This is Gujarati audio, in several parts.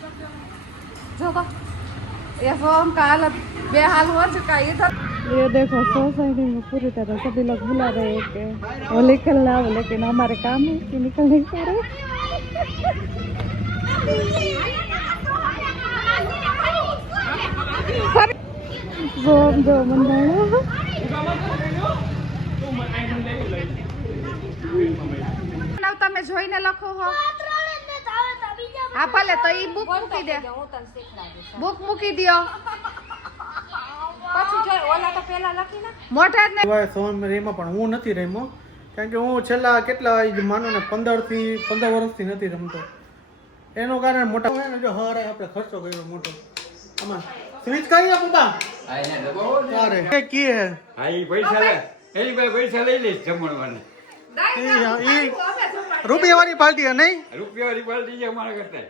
जो तो ये फोन का हालत बेहाल हो चुका है इधर। ये देखो सोसाइटी में पूरी तरह सभी लोग बुला रहे हैं कि वो निकलना हो, लेकिन हमारे काम है कि निकल नहीं पा रहे। जो बंदा તમે જોઈને લખો હો હા ભલે તો ઈ બુક મૂકી દે બુક મૂકી દયો પછી જો ઓલા તો પહેલા લખી ના મોટા જ ને સોન રેમાં પણ હું નથી રમ્યો કારણ કે હું છેલ્લા કેટલા માનો ને 15 વર્ષથી નથી રમતો એનો કારણ મોટા હોય ને જો હરે આપણે ખર્ચો કર્યો મોટો આમાં સ્વિચ કરી આપું તા આઈને દબાવો અરે કે કી હે આ ઈ પૈસા લે એની પાસે પૈસા લઈ લેશ જમણવાને રૂપિયા વાળી પાર્ટી હે નહીં રૂપિયા વાળી પાર્ટી છે અમારા કરતા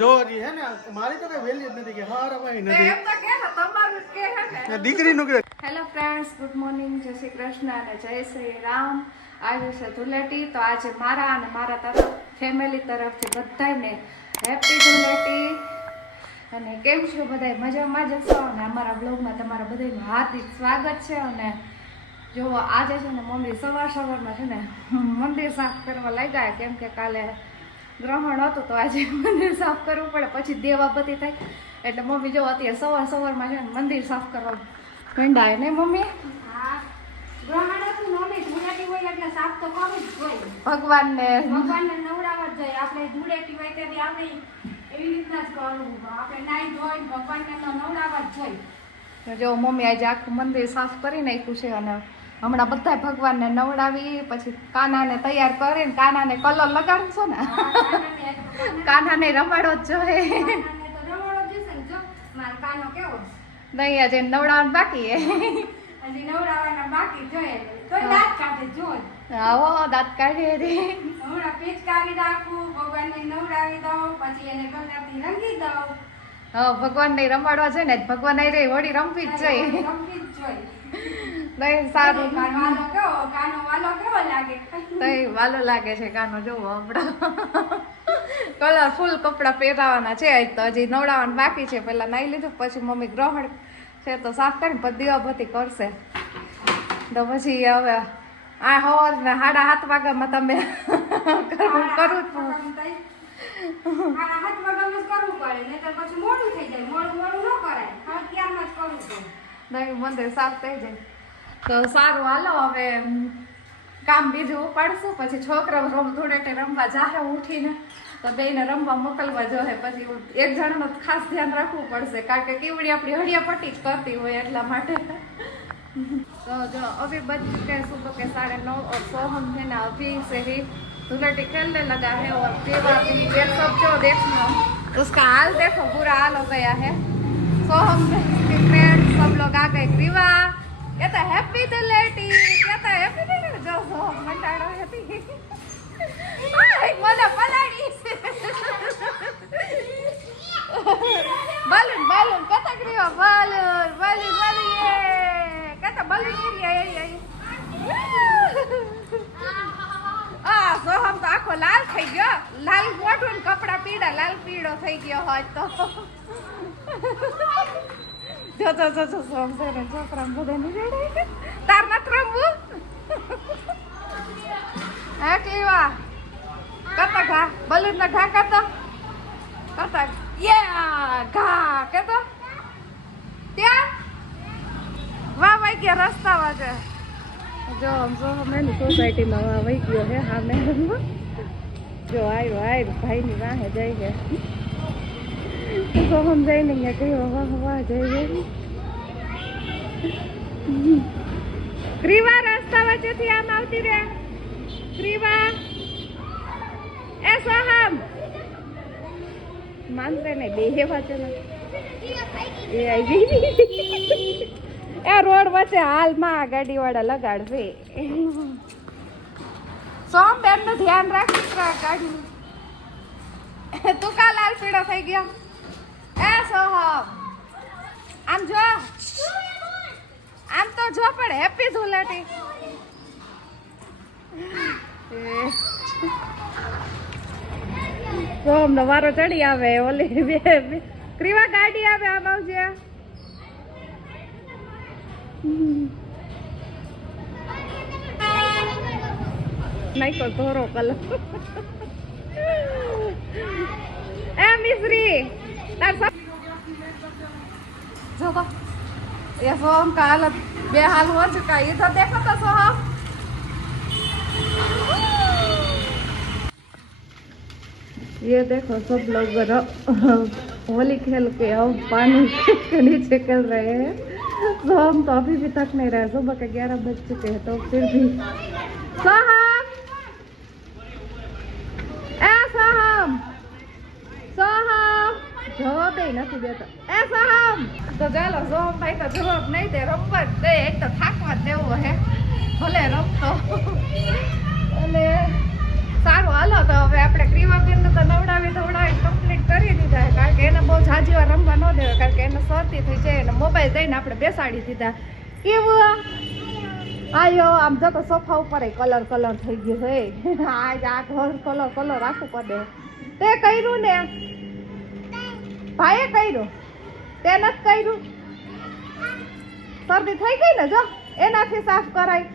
જો હે ને મારી તો કઈ વેલ્યુ જ નથી કે હાર ભાઈ નથી એમ તો કે તમારું કે હે ને દીકરીનું કે હેલો ફ્રેન્ડ્સ ગુડ મોર્નિંગ જય શ્રી કૃષ્ણ અને જય શ્રી રામ આજે છે ધૂળેટી તો આજે મારા અને મારા તરફ ફેમિલી તરફથી બધાને હેપી ધૂળેટી અને કેમ છો બધા મજામાં જ છો અને અમારા બ્લોગમાં તમારા બધાનું હાર્દિક સ્વાગત છે અને જો આજે છે ને મમ્મી સવારમાં છે ને મંદિર સાફ કરવા લાગ્યા કેમ કે કાલે ગ્રહણ હતું તો આજે મંદિર સાફ કરવું પડે પછી દેવાબતી થાય એટલે મમ્મી જો અત્યારે સવારમાં છે ને મંદિર સાફ કરવા માંડાય ને મમ્મી ગ્રહણ હતું મમ્મી ધૂળેટી હોય એટલે સાફ તો કરવું જ જોઈએ ભગવાનને નવડાવવા જ જોઈએ આપણે ધૂળેટી હોય તેથી આપણે એવી રીતના જ કરવું આપણે નાઈ ધોઈ ભગવાનને તો નવડાવવા જ જોઈએ જો મમ્મી આજે આખું મંદિર સાફ કરી નાખ્યું છે અને હમણાં બધા ભગવાનને નવડાવી પછી કાનાને તૈયાર કરીને કાનાને કલર લગાડશો ને કાનાને રમાડો જ જોઈએ નહીં આજે નવડાવવાનું બાકી આવો દાંત કાઢીએ હમણાં પિચકારી રાખું ભગવાનને નવડાવી દઉં પછી એને કલરથી રંગી દઉં હા ભગવાનને રમાડવા છે ને ભગવાન રે વળી રમવી જ જોઈએ રમવી જ જોઈએ નહીં સારું કાનો વાલો કેવો લાગે તઈ વાલો લાગે છે કાનો જોવો આપડો કલરફુલ કપડા પહેરાવાના છે આજ તો હજી નવડાવવાનું બાકી છે પેલા નાઈ લીધું પછી મમ્મી ગ્રહણ છે તો સાફ કરીને પછી દીવાબત્તી કરશે તો પછી હવે આ હવાર ને 7:30 વાગ્યામાં તમે કરું કરવું પડે નહીં તો પછી મોડું થઈ જાય મોડું ન કરાય અત્યારમાં જ કરવું પડે નહીં મંદિર સાફ થઈ જાય તો સારું હાલો હવે કામ બીજું ઉપાડશું પછી છોકરાઓ ધૂળેટી રમવા જાહે ઉઠીને તો બેને રમવા મોકલવા જોઈએ પછી એક જણાનું ખાસ ધ્યાન રાખવું પડશે કારણ કે કીવડી આપણી હળિયાપટ્ટી જ કરતી હોય એટલા માટે तो जो अभी बज चुके हैं सुबह के 9:30 और सोहम है ना अभी से ही धूलटी खेलने लगा है और देवा भी ये सब जो देखना उसका हाल देखो बुरा हाल हो गया है सोहम के फ्रेंड सब लोग आ गए ग्रीवा ये तो हैप्पी धूलटी ये तो हैप्पी धूलटी जो सोहम मंडाड़ो है મને પલાડી balloon balloon kata Greeva balloon balloon balloon kata balloon ai આ સોહમ તો આખો લાલ થઈ ગયો લાલ મોઢું ને કપડા પીડા લાલ પીળો થઈ ગયો હોય તો જો સોહમ સર છોકરા બધા ની રેડે તાર નત રમવું હા કેવા કતા ઘા બલૂન ના ઘા કતા યા ઘા કેતો ત્યાં વાહ ભાઈ ગયા રસ્તા વાગે જો અમે સોસાયટીમાં વાહ વહી ગયો હે હા મેં જો આવ્યો ભાઈ ની વાહે જઈ ગયા તો હમ જઈને અહીંયા કયો વાહ જઈ ગઈ ક્રીવા રસ્તા વચ્ચેથી આમ આવતી રે ક્રીવા એ સોહમ માનતે ને બે વચ્ચે એ આવી એ રોડ વચ્ચે હાલમાં ગાડી વાળા લગાડશે સોમ બેન નું ધ્યાન રાખીશ ગાડી તું કા લાલ પીળો થઈ ગયો એ સોહમ આમ જો આમ તો જો પણ હેપી ધૂળેટી તો અમને વારો ચડી આવે ઓલી ક્રીવા ગાડી આવે આમ આવજે નાખ્યો ધોરો કલર એ મિશ્રી તાર जो तो ये सोहम का हालत बेहाल हो चुका है इधर देखो तो सोहम ये देखो सब लोग होली खेल के अब पानी के नीचे खेल रहे हैं सोहम तो अभी भी थक नहीं रहे सुबह के 11 बज चुके हैं तो फिर भी सोहम ए सोहम सोहम જવાબ નથી દેતો એ સાહમ તો ચાલો સોહમ ભાઈ તો જવાબ નહીં દે રમવા જ દે એક તો થાકવા જ દેવો હે ભલે રમતો એટલે સારું હાલો તો હવે આપણે ક્રીવાબેનને તો નવડાવી કમ્પ્લીટ કરી દીધા છે કારણ કે એને બહુ ઝાઝી વાર રમવા ન દેવાય કારણ કે એને શરદી થઈ જાય અને મોબાઈલ દઈને આપણે બેસાડી દીધા કેવું આયો આમ જતો સોફા ઉપર કલર થઈ ગયો છે આજ આ ઘર કલર રાખવું પડે તે કર્યું ને ભાઈએ કર્યું તે નથી કર્યું શરદી થઈ ગઈ ને જો એનાથી સાફ કરાય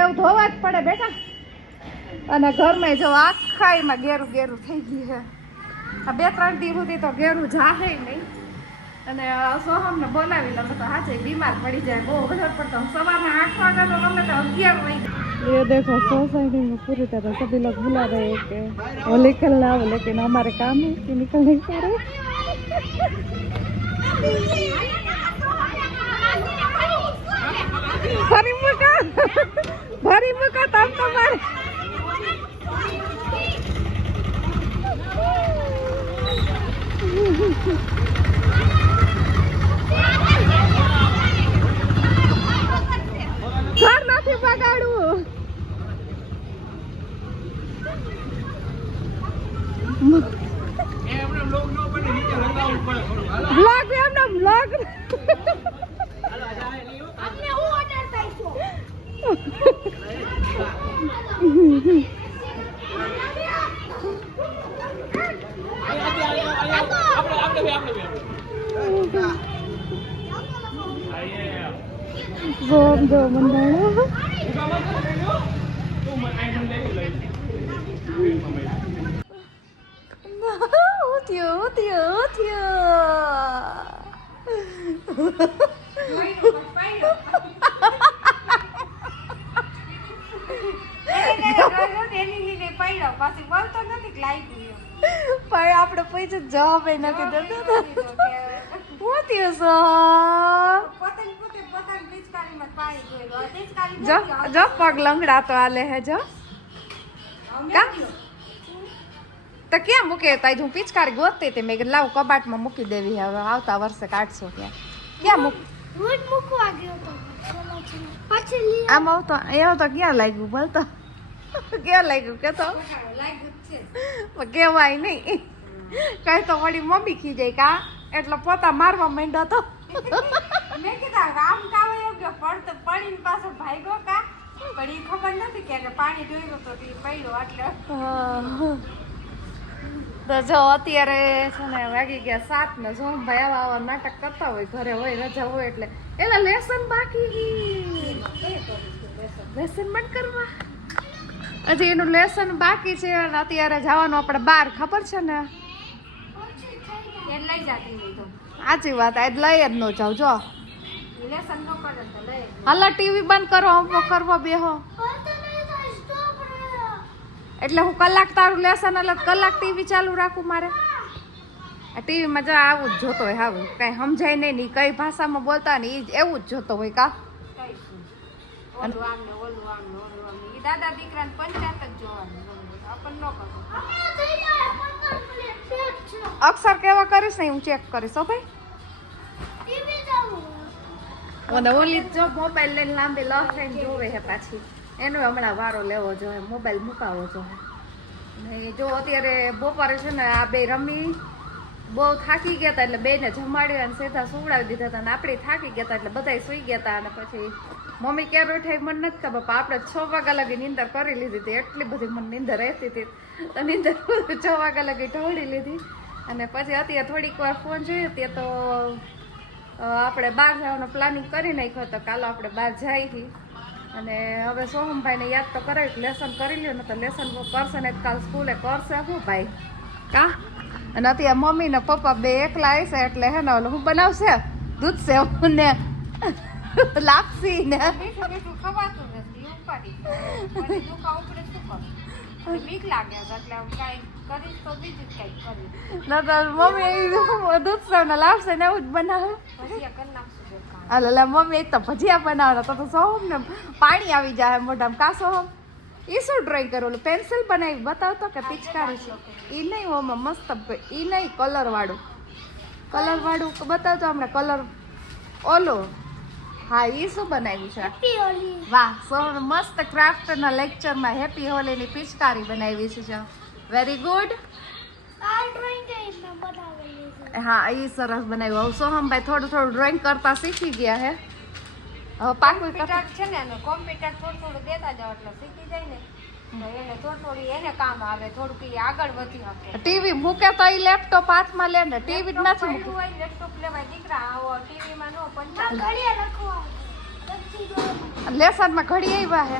એવું ધોવા જ પડે બેટા અને ઘરમાં જો આખાઈમાં ઘેરું થઈ ગયું છે આ 2-3 દી સુધી તો ઘેરું જાહે નહીં અને સોહમને બોલાવી લો તો હાજે બીમાર પડી જાય બહુ વધારે પડતો સવારના 8 વાગ્યાનો રમે તો 11 વાગે ये देखो सोसाइटी में पूरी तरह सभी लोग बुला रहे हैं कि होली खेलना हो लेकिन हमारे काम है कि निकल नहीं पा रहे भरी मुका तब तुम्हारे ઘર નથી બગાડવું બ્લોગ એમને બ્લોગ આપણે હું ઓર્ડર થઈશું Gồm rồi mình đó આપણે પૈસા જવાબ નથી દેતો હું જો પગ લંગડા તો આલે હે જો કા તો ક્યાં મૂકે તાઈ હું પિચકારી ગોતતી હતી મેં લાવ કબાટમાં મૂકી દેવી હવે આવતા વર્ષે કાઢશો ક્યાં મૂકવા ગયો તો પછી આમ આવતો એવું તો ક્યાં લાગ્યું બોલતો ક્યાં લાગ્યું કે તો કેવાય નહીં કઈ તો વળી મમ્મી ખીજાય કા એટલે પોતા મારવા માંડ્યો તો મેં કીધા રામ કાવે યોગ્ય પડતો પડીને પાછો ભાગ્યો કા પણ એ ખબર નથી કે પાણી જોયું તો એ પડ્યો એટલે તો જો અત્યારે છે ને વાગી ગયા 7 ને જો ભાઈ આવા નાટક કરતા હોય ઘરે હોય રજા હોય એટલે એના લેસન બાકી લેસન બંધ કરવા હજી એનું લેસન બાકી છે અને અત્યારે જવાનું આપણે બહાર ખબર છે ને એ લઈ જાતી લીધો સાચી વાત આજ લઈ જ ન જાઉં જો લેસન ન કરે તો લઈ હાલો ટીવી બંધ કરો હોમવર્ક કરવા બેહો એટલે હું કલાક તારું લેસન એટલે કલાક ટીવી ચાલુ રાખું મારે આ ટીવીમાં જો આવું જ જોતો હોય આવું કાંઈ સમજાય નહીં ની કઈ ભાષામાં બોલતા ને એ જ એવું જ જોતો હોય કા ઓલું આમ ને ઓલું આમ ને ઓલું આમ ને દાદા દીકરાને પંચાયત જ જોવાનું આપણને ન કરવું અક્ષર કેવા કરીશ ને હું ચેક કરીશ હો ભાઈ અને ઓલી જો મોબાઈલ લઈને લાંબી લહ થઈને જોવે હે પાછી એનો હમણાં વારો લેવો જોઈએ મોબાઈલ મુકાવવો જોઈએ ને જો અત્યારે બપોરે છે ને આ બે રમી બહુ થાકી ગયા હતા એટલે બેને જમાડ્યા અને સીધા સુવડાવી દીધા હતા અને આપણે થાકી ગયા હતા એટલે બધા સુઈ ગયા હતા અને પછી મમ્મી ક્યારે ઉઠાઈ મને નથી ખબર પણ આપણે 6 વાગ્યા લગી નીંદર કરી લીધી હતી એટલી બધી મને નીંદર રહેતી હતી તો નીંદર 6 વાગ્યા લગી ઢોળી લીધી અને પછી અત્યારે થોડીક વાર ફોન જોયો તે તો આપણે બહાર જવાનો પ્લાનિંગ કરી નાખ્યો તો કાલે આપણે બહાર જાય હતી અને હવે સોહમભાઈને યાદ તો કરાવ્યું લેસન કરી લ્યો ને તો લેસન કરશે ને કાલ સ્કૂલે કરશે શું ભાઈ કા અને અત્યારે મમ્મી ને પપ્પા બે એકલા આવશે એટલે હે ને ઓલું હું બનાવશે દૂધ સેવ ને લાપસી ને ખવાતું નથી ઉપાડી પછી દુખા ઉપડે શું કરું બીક લાગે છે એટલે હું કાંઈ કરીશ તો બીજું જ કંઈક કરીશ ના તો મમ્મી દૂધ સેવ ને લાપસી ને એવું જ બનાવે પછી કરી નાખશું જો કામ અલા મમ્મી એક તો ભજીયા બનાવવાના તો સોહમ ને પાણી આવી જાય મોઢામાં કા સોહમ એ શું ડ્રોઈંગ કરેલું પેન્સિલ બનાવી બતાવતો કે પિચકારી છે એ નહીં ઓમાં મસ્ત એ નહીં કલર વાળું બતાવતો હમણાં કલર ઓલો હા એ શું બનાવ્યું છે વાહ સો મસ્ત ક્રાફ્ટના લેક્ચરમાં હેપી હોલીની પિચકારી બનાવી છે વેરી ગુડ હા એ સરસ બનાવ્યું હવે સોહમભાઈ થોડું ડ્રોઈંગ કરતા શીખી ગયા હે હવે પાકું કોમ્પ્યુટર છે ને એનું કોમ્પ્યુટર થોડું દેતા જાવ એટલે શીખી જાય ને તો એને થોડું એને કામ આવે થોડુંક ઈ આગળ વધી શકે ટીવી મૂકે તો એ લેપટોપ હાથમાં લે ને ટીવી જ નથી પડ્યું હોય લેપટોપ લેવાય દીકરા આવો ટીવીમાં નો પણ લેસનમાં ઘડી આવ્યા હે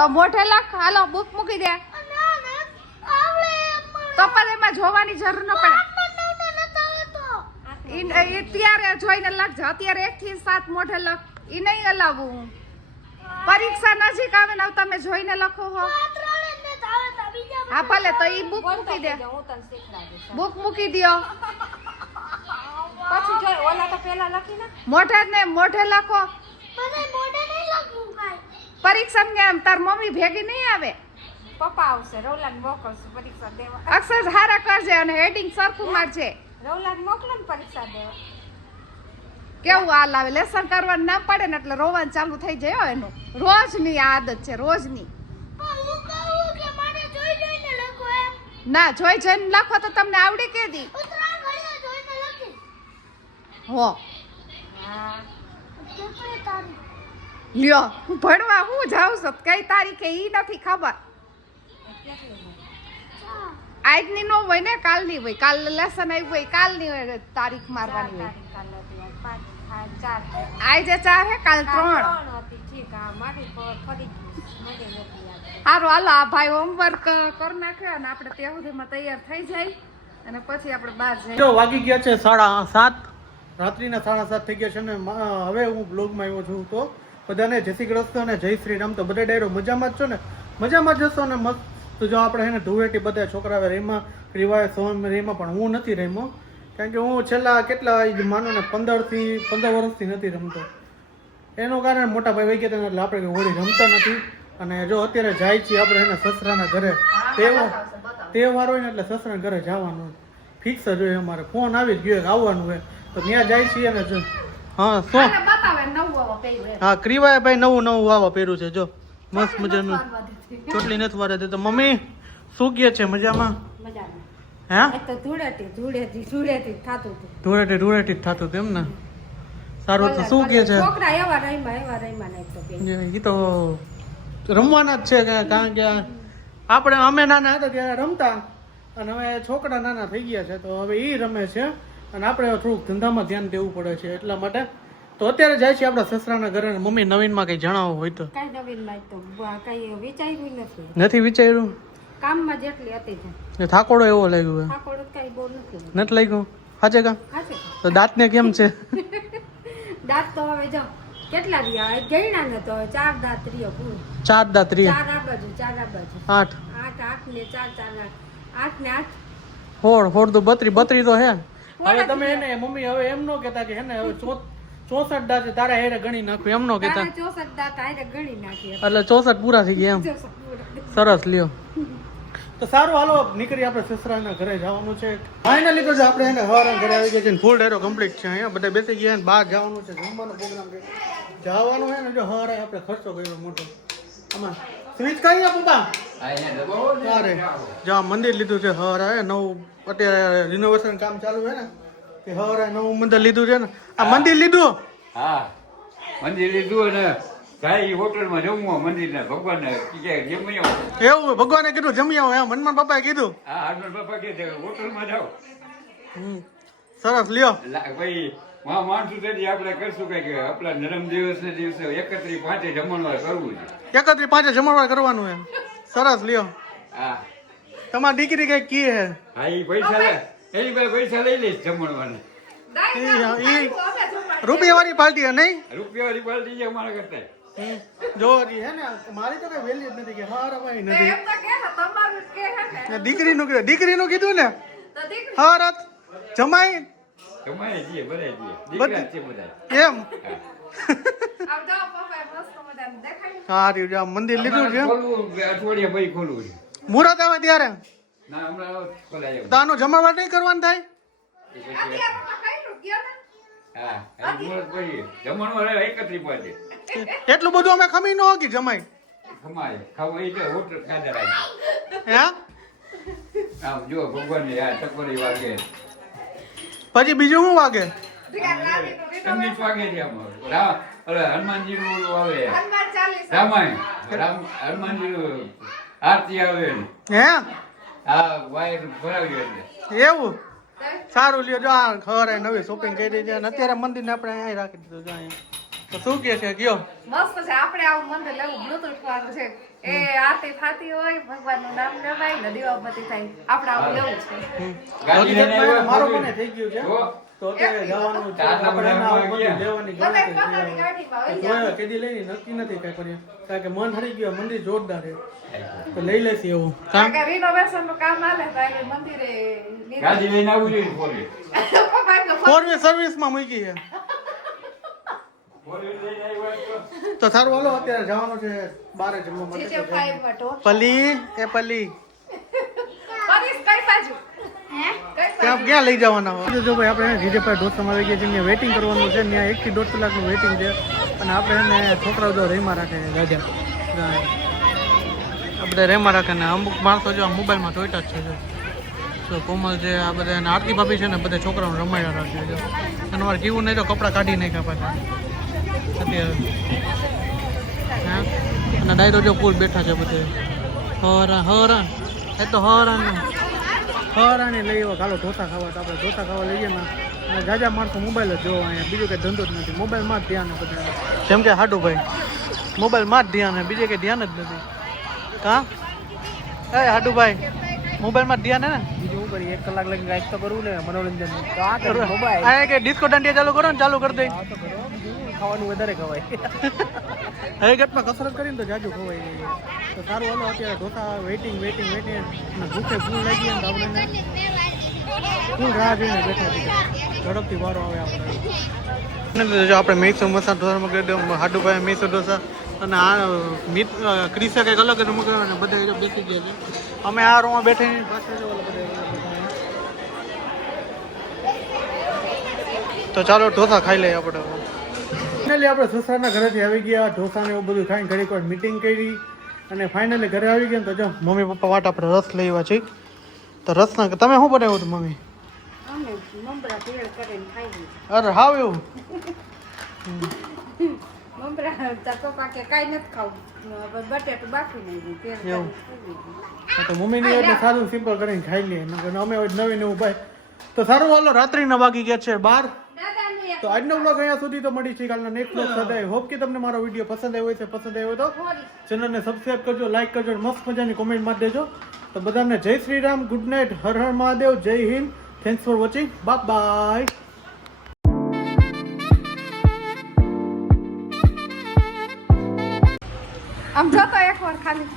તો મોઢે લખ હાલો બુક મૂકી દે તો પણ એમાં જોવાની જરૂર ન પડે ઈ ત્યારે જોઈને લખજો અત્યારે 1 થી 7 મોઢે લખ ઈ નહીં હલાવું હું પરીક્ષા નજીક આવે ને તમે જોઈને લખો હો હા ભલે તો ઈ બુક મૂકી દે હું તને શીખડાવીશ બુક મૂકી દ્યો પછી જોઈ ઓલા તો પેલા લખી ને મોઢે લખો પરીક્ષા ને તાર મમ્મી ભેગી નહીં આવે પપ્પા આવશે રૌલાને મોકલશું પરીક્ષા દેવા અક્ષર હારા કરજે અને હેડિંગ સરખું મારજે રૌલાને મોકલો ને પરીક્ષા દેવા કેવું હાલ આવે લેસન કરવાનું ના પડે ને એટલે રોવાનું ચાલુ થઈ જાય હો એનું રોજની આદત છે રોજની ના જોઈ જોઈને લખો તો તમને આવડી કે દી હો લ્યો હું ભણવા હું જાઉં છું કઈ તારીખે ઈ નથી ખબર આજની નો હોય ને કાલની હોય કાલ લેસન આવ્યું હોય કાલની હોય તારીખ મારવાની હોય આજે 4 હે કાલ 3 સારું હાલો આ ભાઈ હોમવર્ક કરી નાખ્યો અને આપણે ત્યાં સુધીમાં તૈયાર થઈ જાય અને પછી આપણે બહાર જઈએ જો વાગી ગયા છે 7:30 રાત્રિના 7:30 થઈ ગયા છે ને હવે હું બ્લોગમાં આવ્યો છું તો બધાને જય શ્રી કૃષ્ણ અને જય શ્રી રામ તો બધા ડાયરો મજામાં જ છો ને મજામાં જશો ને મસ્ત તો જો આપણે એને ધૂળેટી બધા છોકરા રેમાં રીવાય સોમ રેમાં પણ હું નથી રમ્યો કારણ કે હું છેલ્લા કેટલા માનો ને 15 વર્ષથી નથી રમતો એનું કારણ મોટા ભાઈ વહી ગયા એટલે આપણે હોળી રમતા નથી અને જો અત્યારે જાય છીએ આપણે એના સસરાના ઘરે તહેવાર હોય ને એટલે સસરાના ઘરે જવાનું ફિક્સ જ હોય અમારે ફોન આવી જ ગયો આવવાનું હોય તો ત્યાં જાય છીએ ને જો હા શું હા ક્રીવાય ભાઈ નવું વાવા પહેર્યું છે જો મસ્ત મજાનું ચોટલી નથી વારે દેતો મમ્મી શું કહે છે મજામાં હે તો ધૂળેટી થાતું હતું ધૂળેટી જ થતું હતું એમ ને સારું તો શું કહે છે છોકરા એવા રહીમાં નહીં તો એ તો રમવાના જ છે કારણ કે આપણે અમે નાના હતા ત્યારે રમતા અને હવે છોકરા નાના થઈ ગયા છે તો હવે એ રમે છે અને આપણે થોડુંક ધંધામાં ધ્યાન દેવું પડે છે એટલા માટે તો અત્યારે જાય છે આપણા સસરાના ઘરે મમ્મી નવીનમાં કઈ જણાવો હોય તો કઈ નવીનમાં તો કઈ વિચાર્યું નથી વિચાર્યું કામમાં જેટલી હતી ને થાકોડો એવો લાગ્યો થાકોડો કઈ બહુ નથી નથી લાગ્યો હાચે કા તો દાંતને કેમ છે દાંત તો હવે જો કેટલા રહ્યા ગયણા ને તો 4 દાંત રહ્યો પૂરું 4 દાંત રહ્યા 4 આ બાજુ 8 8 ને 4 8 ને 8 હોડ તો 32 તો હે હવે તમે એને મમ્મી હવે એમ નો કહેતા કે હેને હવે 64 દાંત તારા હેરે ગણી નાખું એમ નો કહેતા 64 દાંત આરે ગણી નાખી એટલે 64 પૂરા થઈ ગયા એમ સરસ લ્યો તો સારું હાલો નીકળી આપણે સસરાના ઘરે જવાનું છે ફાઇનલી તો આપણે એને હવારના ઘરે આવી ગયા છે ફૂલ ડેરો કમ્પ્લીટ છે અહીંયા બધા બેસી ગયા ને બહાર જવાનું છે જમવાનો પ્રોગ્રામ છે જવાનું છે ને જો હવારે આપણે ખર્ચો કર્યો મોટો આમાં સ્વિચ કરીએ પપ્પા અરે જા મંદિર લીધું છે હવારે નવું અત્યારે રિનોવેશન કામ ચાલુ છે ને કે હવારે નવું મંદિર લીધું છે ને આ મંદિર લીધું હા મંદિર લીધું અને જાય હોટલમાં જમવા મંદિરના ભગવાનને કે જમી આવો. એવું ભગવાને કીધું જમી આવો એમ હનુમાન બાપાએ કીધું. હા હનુમાન બાપા કે હોટલમાં જાઓ. સરસ લ્યો. ભાઈ માણસું તેથી આપણે કરશું કઈ કે આપણા નરમ દિવસને દિવસે 31/5 જમણવાર કરવું છે. 31/5 જમણવાર કરવાનું એમ. સરસ લ્યો. હા તમારી દીકરી કઈ કી હે? હા એ પૈસા લે એની પાસે પૈસા લઈ લઈશ જમણવાને. રૂપિયા વાળી પાર્ટી હે નહીં? રૂપિયાવાળી પાર્ટી છે અમારા કરતા. જો હે ને મારી તો કઈ વેલ્યુ જ નથી કે હારા ભાઈ નથી. એમ તો કે ને, તમારું કે હે ને. દીકરીનું કીધું ને તો દીકરી હારત જમાઈ કમાય છીએ બધા છીએ દીકરા જ છે બધા. એમ આમ જાઓ પપ્પાએ મસ્ત મજાનું દેખાડ્યું. સારું જો મંદિર લીધું છે. ખોલવું અઠવાડિયા પછી ખોલવું છે. મુહૂર્ત આવે ત્યારે ના હમણાં ખોલાય તો આનો જમણવાર નહીં કરવાનું થાય. અત્યારે તો ખાઈ ગયો ને. હા મુહૂર્ત પછી જમણવાર 31/5 એટલું બધું અમે ખમી ન હોગી જમાઈ કમાય ખાવા એ તો હોટલ ખાધા રાખે. હે આમ જો ભગવાનની આ ટકોરી વાગે પછી બીજું શું વાગે? દીકરા લાડીનું રીતો સંગીત વાગે છે આમાં હનુમાનજીનું ઓલું આવે હનુમાન ચાલીસા. રામાયણ હનુમાનજીનું આરતી આવે હે આ વાયર ભરાવ્યું એટલે એવું સારું લ્યો જો આ ખબર નવી શોપિંગ કરી છે અને અત્યારે મંદિરને આપણે અહીં રાખી દીધું છે અહીંયા. તો શું કે છે કયો? મસ્ત છે. આપણે આવું મંદિર લેવું બ્લૂટૂથ વાળું છે. એ આરતી થતી હોય, ભગવાનનું નામ લેવાય ને દીવાબત્તી થાય. આપણે આવું લેવું છે. ગાડી લઈને આવ્યા મારો ફોર પણ થઈ ગયું છે. જો તો અત્યારે જવાનું છે. આટલા આપણે બધા આવું બધું ગયા. લેવાની તમે જરૂર છે. પોતાની ગાડીમાં હોય જોયો કેદી લઈને નક્કી નથી કઈ કરીએ કારણ કે મન હરી ગયું મંદિર જોરદાર છે તો લઈ લેશી એવું. કારણ કે રિનોવેશનનું કામ હાલે તો એટલે મંદિરે ગાડી લઈને આવવું જોઈએ ફોર વ્હીલ. પપ્પા એમ તો ફોર વ્હીલ સર્વિસમાં મૂકી છે. ફોર વ્હીલ લઈને આવ્યા તો તો સારું હાલો અત્યારે જવાનું છે બારે જમવા માટે. જીજે ફાઈવ બટો પલી એ પલી કરીશ કઈ બાજુ હે કઈ ત્યાં ક્યાં લઈ જવાના હોય? જો ભાઈ આપણે જીજેભાઈ ઢોસામાં આવી ગયા છે ત્યાં વેઇટિંગ કરવાનું છે. ત્યાં 1 થી 1.5 કલાકનું વેઇટિંગ છે અને આપણે એને છોકરાઓ જો રેમાં રાખે છે રાજા આપણે રેમાં રાખે ને અમુક માણસો જો મોબાઈલમાં જોઈતા જ છે જો તો કોમલ છે આ બધા અને આરતી ભાભી છે ને બધા છોકરાઓને રમાયા રાખે છે. અને મારે જીવું નહીં તો કપડાં કાઢી નાખ્યા પાછા અત્યારે. હા અને ડાયરો જો ફૂલ બેઠા છે બધે હરા એ તો હરાને લઈ આવ્યો ચાલો ઢોસા ખાવા તો આપણે ઢોસા ખાવા લઈએ ને અને જાજા માણસો મોબાઈલ જ જોવા અહીંયા બીજું કંઈ ધંધો જ નથી. મોબાઈલમાં જ ધ્યાન બધા જેમ કે હાડુભાઈ મોબાઈલમાં જ ધ્યાન બીજે કંઈ ધ્યાન જ નથી. કાં એ હાડુભાઈ મોબાઈલમાં જ ધ્યાન હે ને બીજું શું કરીએ 1 કલાક લગી રાઈટ તો કરવું ને મનોરંજન તો આ કરો મોબાઈલ આ કે ડિસ્કો દાંડિયા ચાલુ કરો ને ચાલુ કરી દઈ ખાવાનું વધારે ખવાય હકીકતમાં કસરત કરીને તો જાજુ ખવાય જાય. તો સારું હાલો અત્યારે ઢોસા વેઇટિંગ અને ભૂખે ફૂલ લાગી ને તો આપણે ફૂલ રાહ જોઈને બેઠા છીએ ઝડપથી વારો આવે આપણે. જો આપણે મિક્સ મસાલા ઢોસામાં કરી દઉં હાડુભાઈ મિક્સ ઢોસા અને આ ક્રિસા કંઈક અલગ જ મૂક્યો અને બધા બેસી ગયા છે. અમે આ રૂમમાં બેઠી તો ચાલો ઢોસા ખાઈ લઈએ આપણે. ફાઇનલી આપણે સસરાના ઘરેથી આવી ગયા ઢોસાને એવું બધું ખાઈને ઘડીક વાર મીટિંગ કરી અને ફાઇનલી ઘરે આવી ગયા તો જો મમ્મી પપ્પા વાટ આપણે રસ લઈ આવ્યા છીએ. તો રસના તમે શું બનાવ્યું હતું મમ્મી? અમે મમરા ભેળ કરીને ખાઈ અરે હાવ એવું મમરા તો પાકે કાંઈ નથી ખાવું બટેટું બાકી નહીં તેલ એવું. તો મમ્મીની એટલે સારું સિમ્પલ કરીને ખાઈ લઈએ નકર અમે હવે નવું ભાઈ. તો સારું હાલો રાત્રિના વાગી ગયા છે 12. દાદાનું તો આજનો બ્લોગ અહીંયા સુધી તો મળી છે કાલના નેક્સ્ટ બ્લોગ સાથે. હોપ કે તમને મારો વિડીયો પસંદ આવ્યો છે. પસંદ આવ્યો તો ચેનલને સબસ્ક્રાઇબ કરજો, લાઈક કરજો, મસ્ત મજાની કોમેન્ટ મારી દેજો. તો બધાને જય શ્રી રામ, ગુડ નાઇટ, હર હર મહાદેવ, જય Hind. Thanks for watching, bye bye. આમ જોતો એક વાર ખાલી